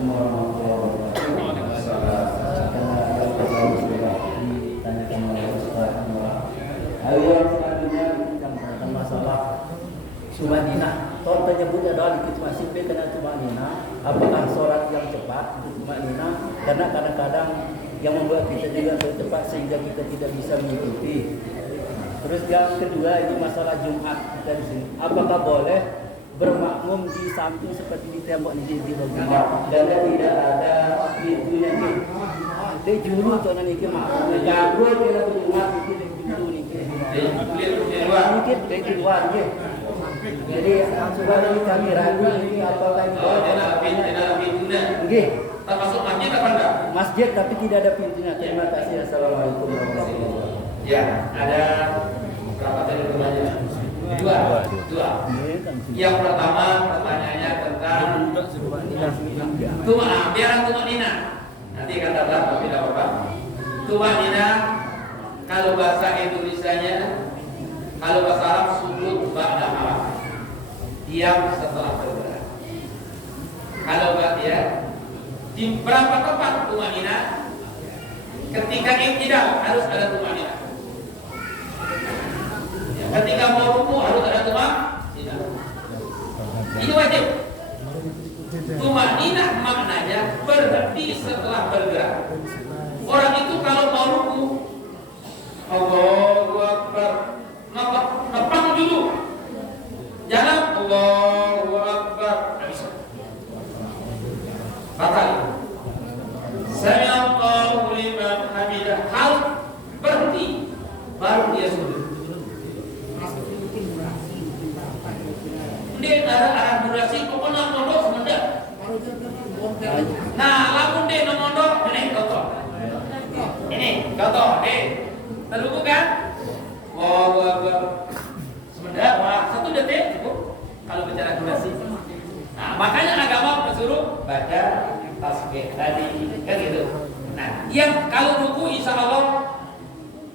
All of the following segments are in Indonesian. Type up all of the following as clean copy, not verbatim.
Assalamualaikum warahmatullahi wabarakatuh. Waalaikumsalam. Karena sudah ditanyakan oleh Ustaz Anwar. Yang selanjutnya tentang masalah Tumanina. Kalau penyebut adalah di masih kena tumanina. Apakah sholat yang cepat itu tumanina? Karena kadang-kadang yang membuat kita juga tercepat sehingga kita tidak bisa mengikuti. Terus yang kedua ini masalah Jumat kita di sini. Apakah boleh bermakmum di samping seperti di tembok di Jumat dan tidak ada pintunya ni? Dia juru tu nanti makmum. Jago dia tu Jumat mungkin di pintu ni. Mungkin di luar je. Jadi sebenarnya kami ragu ini apakah ini Dalam pintunya. Okey. Termasuk masjid apa enggak? Masjid tapi tidak ada pintunya. Terima kasih. Assalamualaikum warahmatullahi wabarakatuh. Ya, ada berapa tadi pertanyaan? Dua. Yang pertama pertanyaannya tentang tumanina. Nanti kata belakang tidak apa-apa. Tumanina kalau bahasa Indonesianya, kalau bahasa Arab sujud ba'da haram. Diam setelah bergerak. Kalau ya, di berapa tempat tumanina? Ketika iktidal harus ada tumanina. Ketika mau ruku harus ada tumanina. Ini wajib. Tumanina maknanya berhenti setelah bergerak. Orang itu kalau mau ruku, Allahu Akbar, ngepang dulu. Jangan Allahu Akbar. Batal. Sami'allahu liman hamidah. Harus berhenti baru dia sujud. Dia arah durasi pokoknya mondok semendak. Nah, lamun dia mondok ini contoh. Ini contoh, terluku kan? Allahu Akbar. Semendak, wah, 1 detik cukup kalau bicara durasi. Nah, makanya agama mensuruh baca tasbih tadi kan gitu. Nah, yang kalau ruku insya Allah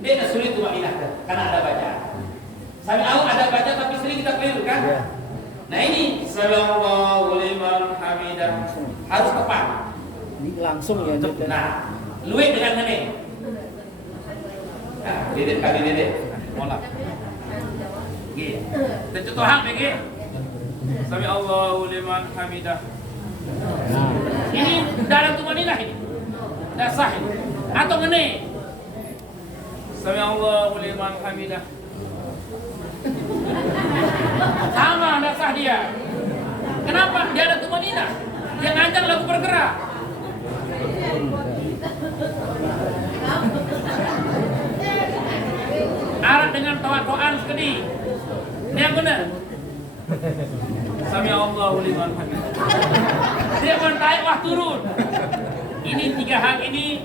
dia sulit tumanina karena ada baca. Sami Allah ada baca tapi sering kita keliru kan? Ya. Nah ini sallallahu liman hamidah harus tepat. Ini langsung ya. Nah, luwih dengan ngene. Nah, dede. Molak. Nggih. Contohan nggih. Sami Allahu liman hamidah. Ini dalam tumanina ini. Dah sah ini. Atau ngene. Sami Allahu liman hamidah. Sama dah sah dia. Kenapa? Dia ada tumanina. Dia ngajak lagu bergerak. Arah dengan toa-toaan sekali. Ini yang benar. Sami Allahu liman hamidah. Dia naik wah turun. Ini 3 hal ini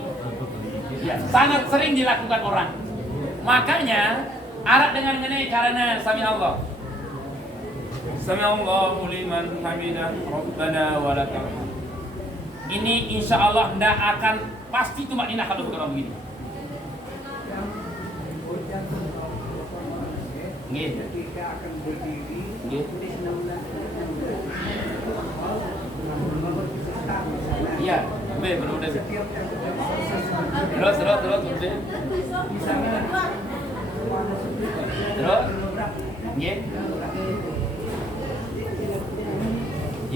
ya, sangat sering dilakukan orang. Makanya arah dengan ini karena Sami Allah. Sami Allahu liman hamidah. Rabbana walakal hamd. Ini insya Allah tidak akan pasti tumanina kalau bukan begini. Gitu. Iya, belum ada. Terus. Terus. Nggih.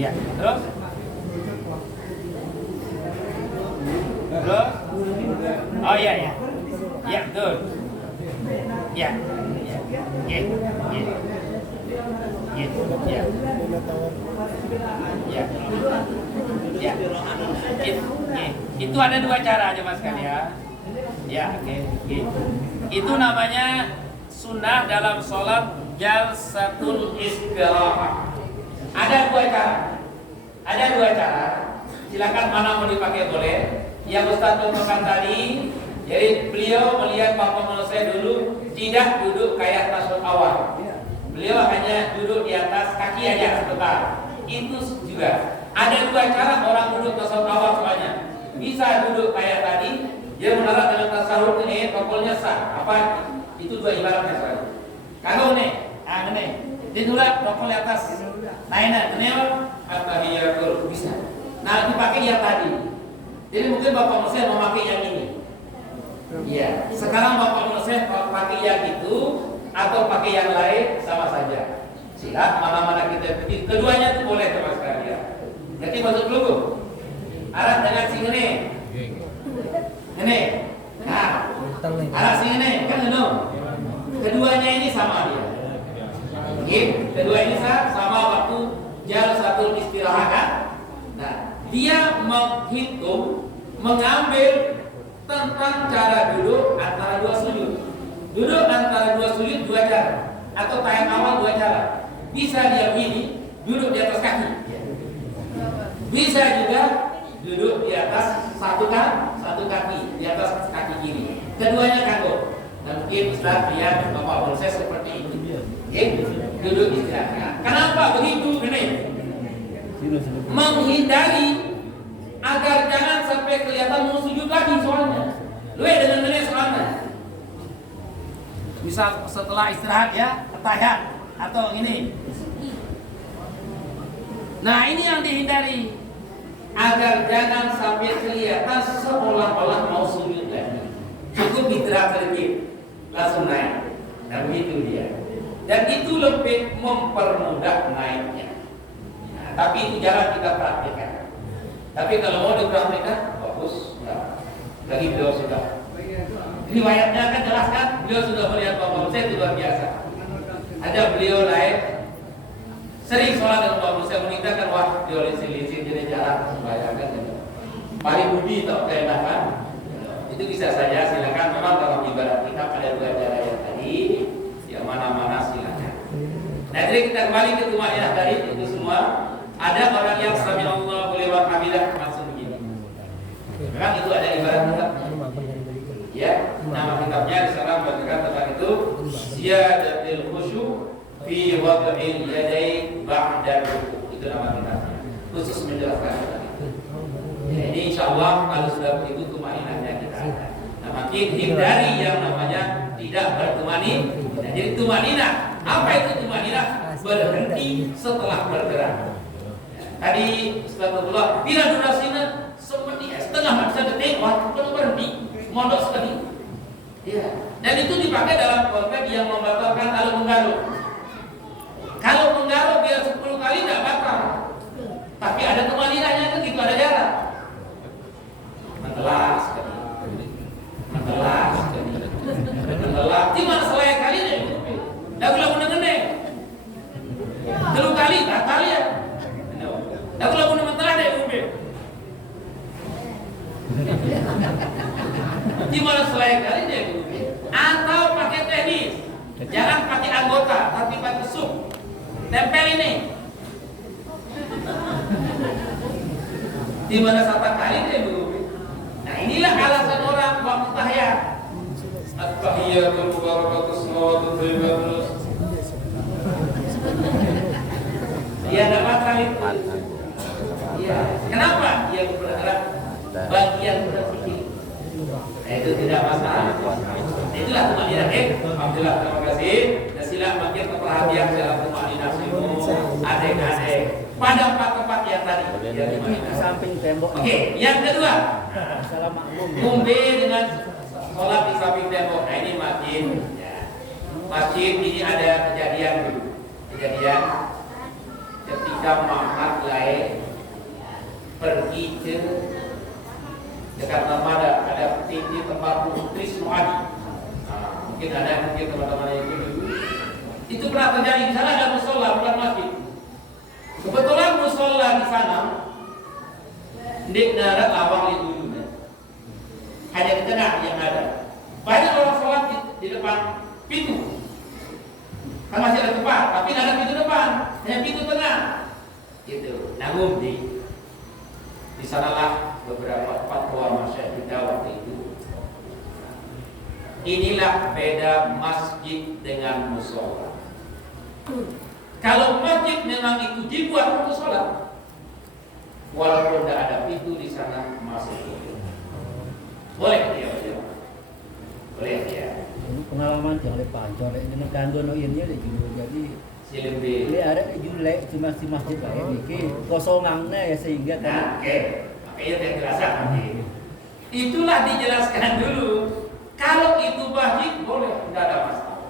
Ya, terus. Terus. Oh iya. Ya, betul. Ya. Ya. Itu ada 2 cara aja mas sekalian. Ya, oke. Itu namanya sunnah dalam sholat jalsatul istirahah. Ada 2 cara. Silakan mana mau dipakai boleh. Yang Ustaz contohkan tadi, jadi beliau melihat Bapak saya dulu tidak duduk kayak tasawuf awal. Beliau hanya duduk di atas kaki aja sebentar. Itu juga. Ada 2 cara orang duduk tasawuf awal soalnya. Bisa duduk kayak tadi, dia menolak dalam tasawuf ini pokoknya sah. Apa? Itu 2 ibaratnya soalnya. Kalau nih, dia dulu rokok di atas. Naina, ini apa? At-tahiyatul bisa. Nah, dipakai yang tadi. Jadi mungkin Bapak Musa memakai yang ini. Iya. Sekarang Bapak Musa pakai yang itu atau pakai yang lain sama saja. Silat mana-mana kita pergi. Keduanya itu boleh teman sekalian. Jadi masuk dulu. Arah dengan sing ini. Ini. Nah, arah sing ini kan itu. Keduanya ini sama dia. Kedua ini sama waktu jalsatul istirahat. Nah, dia menghitung, mengambil tentang cara duduk antara dua sujud. Duduk antara dua sujud dua cara, atau tayang awal dua cara. Bisa dia begini, duduk di atas kaki. Bisa juga duduk di atas satu kaki, di atas kaki kiri. Keduanya kanggo. Dan mungkin Ustaz lihat Bapak proses seperti itu. Duduk istirahat. Kenapa begitu? Ini menghindari agar jangan sampai kelihatan mau sujud lagi soalnya. Lu dengan ini soalnya. Misal setelah istirahat ya, tahiyat atau ini. Nah, ini yang dihindari agar jangan sampai kelihatan seolah-olah mau sujud lagi. Cukup istirahat sedikit, langsung naik. Dan begitu dia. Dan itu lebih mempermudah naiknya. Nah, tapi itu jarang kita praktikkan. Tapi kalau mau dipraktikkan, bagus. Nah, lagi beliau sudah. Riwayatnya kan jelas kan, beliau sudah melihat Bapak Musa itu luar biasa. Ada beliau lain sering sholat dengan Bapak Musa meninggalkan wah beliau lisin-lisin jadi jarang membayangkan gitu. Paling budi tak keenakan. Itu bisa saja, silakan. Memang dalam ibadah kita ada dua cara yang tadi, yang mana-mana silakan. Nah, jadi kita kembali ke tumakninah tadi itu semua. Ada orang yang sami'allahu liman hamidah langsung begini. Memang itu ada ibarat kitabnya. Ya, nama kitabnya di sana mengatakan tentang itu ziyadatul khusyuk fi wad'il yadayn ba'da ruku'. Itu nama kitabnya. Khusus menjelaskan itu. Ya, ini insyaallah kalau sudah begitu tumakninahnya kita ada. Nah, makin hindari yang namanya tidak bertumakninah. Nah, jadi tumakninah. Apa itu tumakninah? Berhenti setelah bergerak. Tadi Ustazullah bila durasinya seperti setengah detik waktu berhenti mondok sekali. Ya. Dan itu dipakai dalam konteks yang membatalkan kalau menggaruk. Kalau menggaruk biar 10 kali tidak batal. Tapi ada tumakninahnya kan gitu, ada jarak. Mentelas sekali. Mentelas sekali. Mentelas. Di mana selai kali deh. Dah ulang meneng-meneng. 3 kali batal ya. Dah ulang mentelah deh umbe. Gimana selain kali deh? Atau pakai teknis, jangan pakai anggota, tapi pakai sup. Tempel ini. Gimana satu kali deh bu? Nah inilah alasan orang waktu tahiyat. At-tahiyatul mubarakatus salawatu thayyibatus. Dia dapat kali itu. Iya. Kenapa? Dia berharap bagian terkecil. Nah, itu tidak masalah. Itulah tumakninah. Alhamdulillah, terima kasih. Dan sila makin perhatian dalam tumakninah ilmu adik-adik pada tempat yang tadi. Di samping tembok. Oke, yang kedua. Salah makmum. Umbe dengan sholat di samping tembok. Nah, ini masjid. Ya. Masjid ini ada kejadian dulu. Kejadian ketika Muhammad lain pergi ke dekat Narmada, ada tinggi tempat Tris Muadi. Nah, mungkin teman-teman yang dulu itu pernah terjadi. Di sana ada musola bukan masjid. Kebetulan musola di sana di darat lawang di dulunya. Hanya di tengah yang ada. Banyak orang sholat di depan pintu. Kan masih ada tempat, tapi tidak ada pintu depan, hanya pintu tengah. Gitu. Namun di sanalah beberapa fatwa masyarakat kita waktu itu. Inilah beda masjid dengan musola. Kalau masjid memang itu dibuat untuk sholat, walaupun tidak ada pintu di sana masuk. Boleh dia, boleh dia. Ini pengalaman yang lebih panjang. Ini kan dono ini ada juga jadi Cilembe. Ini ada julek cuma si masjid lain ini kosongannya ya sehingga Nah, oke. Makanya saya jelaskan nanti. Itulah dijelaskan dulu. Kalau itu masjid boleh, tidak ada masalah.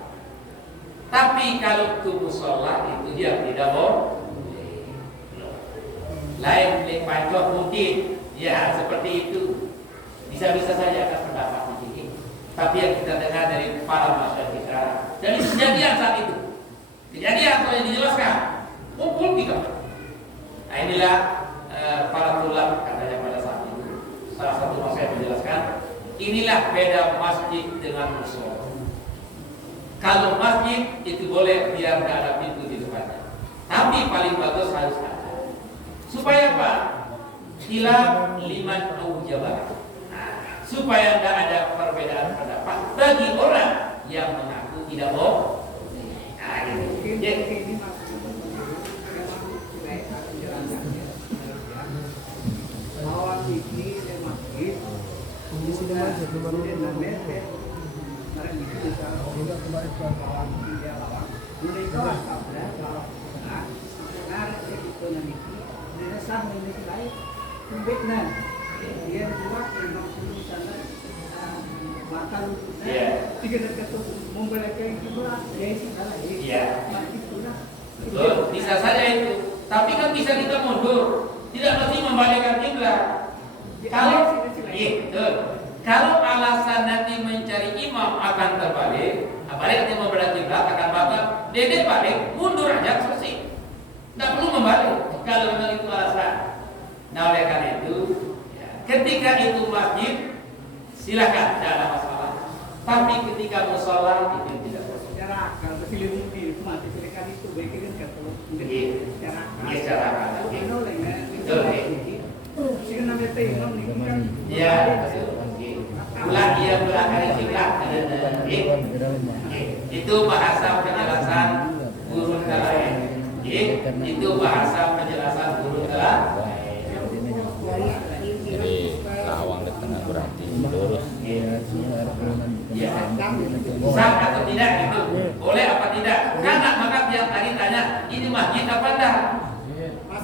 Tapi kalau itu musola itu dia tidak boleh. Lain pancok mungkin, ya seperti itu. Bisa-bisa saja akan pendapat di sini. Tapi yang kita dengar dari para masyarakat kita, dan itu kejadian saat itu. Kejadian yang dijelaskan, kumpul 3. Nah inilah para ulama katanya pada saat itu. Salah satu masyarakat menjelaskan, inilah beda masjid dengan musola. Kalau masjid itu boleh biar tidak ada pintu di depannya. Tapi paling bagus harus ada. Supaya apa? Hilang liman aujabar. Supaya tidak ada perbedaan pendapat bagi orang yang mengaku tidak bohong. Nah, ini. Betul, bisa saja itu. Tapi kan bisa kita mundur, tidak mesti membalikkan kiblat. Kalau alasan nanti mencari imam akan terbalik, balik nanti membelah kiblat akan batal. Dede balik, mundur aja selesai. Tidak perlu membalik kalau memang itu alasan. Nah oleh karena itu, ketika itu masjid, silakan, tidak ada masalah. Tapi ketika musola itu tidak boleh. Kalau bersilim di mati silakan itu baiknya kan kalau secara akal. Betul. Sih namanya imam nih kan. Ya, ulah dia belakang kiblat. Itu bahasa penjelasan guru lain. Itu bahasa penjelasan guru lain. Jadi lawang di tengah berarti lurus. Ya. Sah atau tidak itu? Boleh apa tidak? Karena maka tiap tadi tanya, ini masjid apa enggak?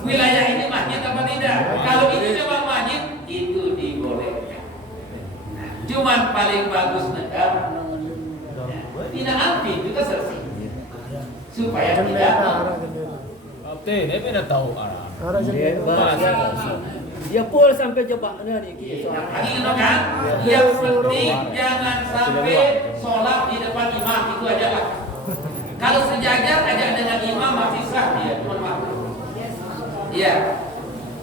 Wilayah ini masjid apa tidak? Kalau ini memang masjid, itu dibolehkan. Cuman paling bagus negara tidak ambil juga selesai. Supaya tidak Dia tidak tahu arah. Dia pun sampai jebaknya nih. lagi itu kan? Yang penting jangan sampai sholat di depan imam, itu aja lah. Kalau sejajar aja dengan imam masih sah dia, cuma maaf. Iya.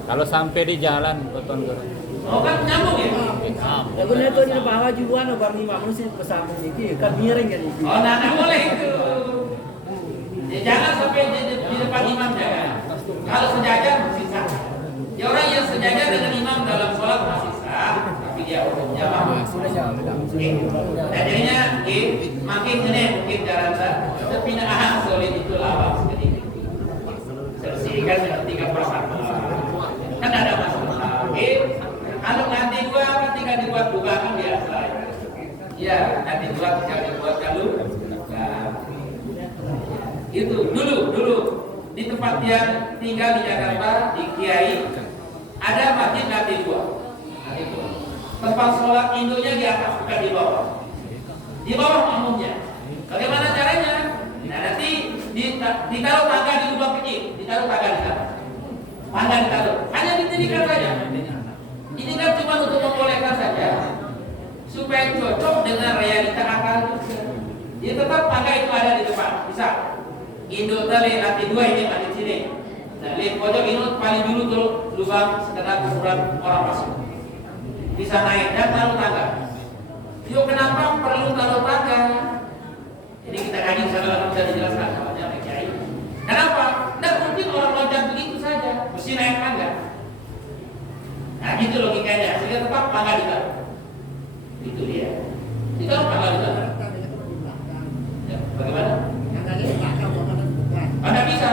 Kalau sampai di jalan beton ke. Oh kan nyambung ya? Ya gue itu di bawah jualan orang imam mesti pesan ini kan miring kan ini. Oh nah boleh itu. Ya, jangan sampai di depan imam jangan. Kalau sejajar masih sah. Ya orang yang sejajar dengan imam dalam sholat masih sah, tapi dia hukumnya apa? Nah jadinya makin gede mungkin jalan tapi solid itu lawang sedikit. Selesaikan ketika bersama. Kan ada masalah. Kalau nanti dua ketika dibuat dua kan biasa. Ya nanti dua ketika dibuat jalur. Itu dulu di tempat yang tinggal di Jakarta di Kiai ada masjid lantai 2. Tempat sholat induknya di atas bukan di bawah. Di bawah makmumnya. Bagaimana caranya? Nah nanti ditaruh tangga di lubang kecil, ditaruh tangga di sana. Tangga ditaruh. Hanya ditirikan saja. Ini kan cuma untuk membolehkan saja supaya cocok dengan realita akal. Dia tetap tangga itu ada di depan, bisa. Induk tali lantai 2 ini ada di sini. Nah, lihat pojok ini paling dulu tuh lubang sekedar ukuran orang masuk. Bisa naik dan taruh tangga. Yuk kenapa perlu taruh tangga? Jadi kita kaji misalnya bisa dijelaskan namanya Kiai. Kenapa? Tidak mungkin orang loncat begitu saja, mesti naik tangga. Nah gitu logikanya, sehingga tetap tangga ditaruh. Itu dia. Ditaruh tangga ditaruh. Ya, bagaimana? Anda bisa.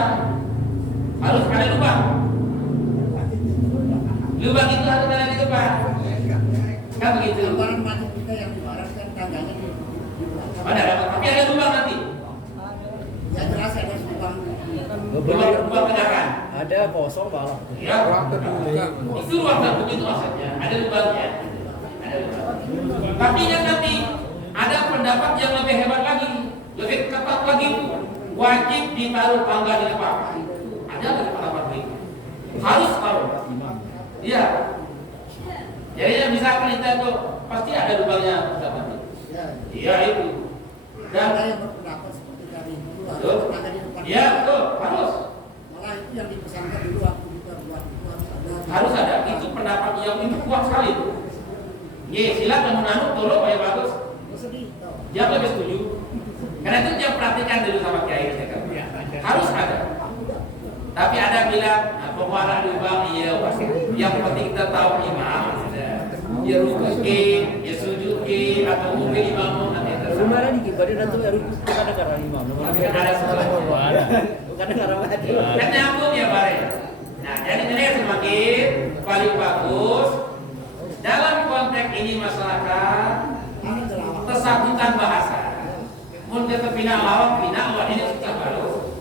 Harus ada lubang. Lubang itu harus ada di depan. Kan begitu. Ada, tapi ada lubang nanti. Ya jelas ada lubang. Lubang kendaraan. Ada kosong balap. Ya, itu ruang terbuka itu maksudnya. Ada lubangnya. Ada lubang. Tapi yang nanti ada pendapat yang lebih hebat lagi, lebih ketat lagi, wajib ditaruh tangga di depan. Ada pendapat begitu. Harus taruh. Iya. Jadi yang misalkan kita tuh pasti ada lubangnya. Iya itu. Dan ada yang berpendapat seperti dari dulu betul. ada di depan. Iya betul, harus. Malah itu yang dipesankan dulu waktu kita buat itu Harus ada. Itu pendapat yang itu kuat sekali itu. Ye, silakan menanut tolong ya bagus. Sedih tau. Yang lebih setuju. Karena itu yang perhatikan dulu sama kiai saya kan. Harus ada. Tapi ada bilang pemuara lubang iya pasti. Yang penting kita tahu imam. Ya rukuk ya sujud atau mungkin imam nanti terserah. Rumah ini kita ada tuh rukuk ada karena imam. Bukan ada salah. Bukan karena wajib. Kan nyambung ya Pak. Nah, jadi ini semakin paling bagus dalam konteks ini masyarakat tersatukan bahasa. Mun kita pina lawan ini susah kalau.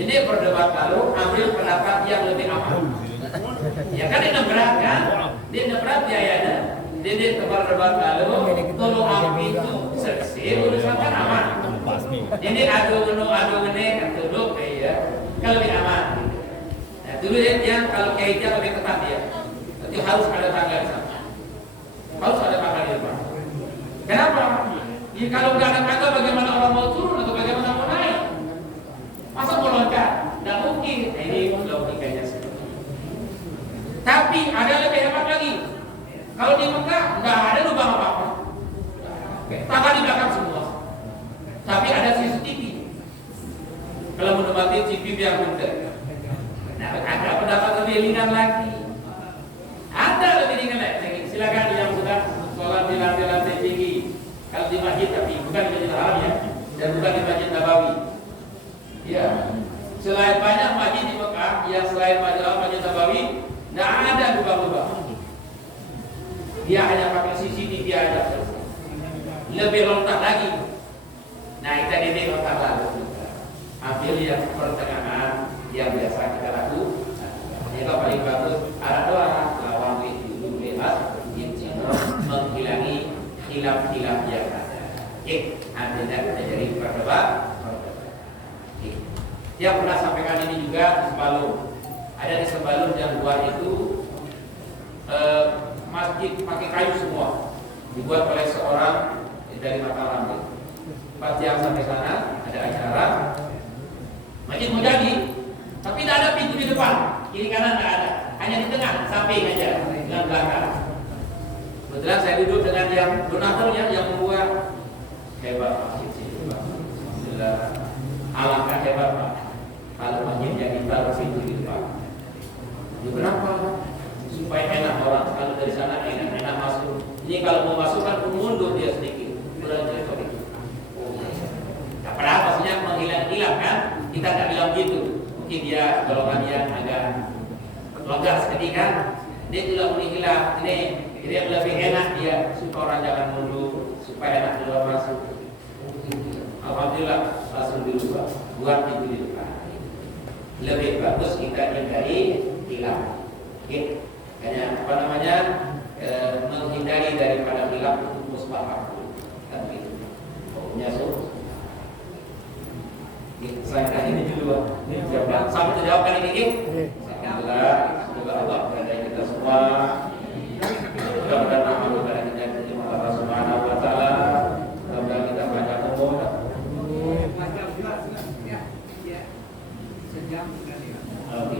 Ini berdebat kalau ambil pendapat yang lebih aman. Ya kan ini berat kan? Dia berat ya ya. Jadi berdebat kalau tolong api itu selesai urusan kan aman. Jadi adu gene kan duduk ya. Kan lebih aman. Nah, dulu yang kalau kaitnya lebih ketat ya. Berarti harus ada tangga di sana. Harus ada tangga di depan. Kenapa? Ya, kalau nggak ada tangga bagaimana orang mau turun atau bagaimana mau naik? Masa mau loncat? Nggak mungkin. Nah, ini logikanya seperti itu. Tapi ada lebih hebat lagi. Kalau di Mekah nggak ada lubang apa-apa. Tangga di belakang semua. Tapi ada CCTV. Kalau menempati TV yang benar. Nah, ada pendapat lebih ringan lagi. Ada lebih ringan lagi. Silakan yang sudah sholat di lantai tinggi. Kalau di masjid tapi bukan di masjid haram ya, dan bukan di masjid Nabawi. Ya, selain banyak masjid di Mekah, yang selain masjid Nabawi, tidak ada lubang-lubang. Dia hanya pakai CCTV aja. Lebih lontar lagi. Nah, kita ini lontar lagi. Ambil yang pertengahan yang biasa kita lakukan. Itu paling bagus. Ada doa lawan itu bebas, menghilangi hilaf-hilaf yang ada. Artinya kita jadi berdebat. Dia pernah sampaikan ini juga di Sembalun. Ada di Sembalun yang buat itu masjid pakai kayu semua, dibuat oleh seorang dari Mataram. Pas yang sampai sana ada acara, masjid mau jadi, tapi tidak ada pintu di depan, kiri kanan tidak ada, hanya di tengah, samping aja, dengan belakang. Kebetulan saya duduk dengan yang donaturnya yang membuat. Hebat masjid sini, Pak. Alhamdulillah, alangkah hebat Pak. Kalau masjid jadi taruh pintu di depan. Ya kenapa? Supaya enak orang kalau dari sana enak masuk. Ini kalau mau masuk kan mundur dia sedikit. Berarti itu. Nah, padahal maksudnya menghilang kan? Kita nggak bilang gitu. Mungkin dia golongannya agak longgar sedikit kan? Dia tidak mau hilang. Ini dia lebih enak dia supaya orang jangan mundur, supaya enak keluar masuk. Alhamdulillah langsung dulu Pak. Buat pintu di depan. Lebih bagus kita hindari hilang. Oke. Hanya apa namanya menghindari daripada hilang untuk musbah kan gitu. Pokoknya saya ini dulu Pak. Sampai terjawabkan ini Alhamdulillah, semoga Allah berkati kita semua. Mudah-mudahan amal kepada kita Allah Subhanahu wa taala. Mudah-mudahan kita banyak umur. Sejam sekali. Oke.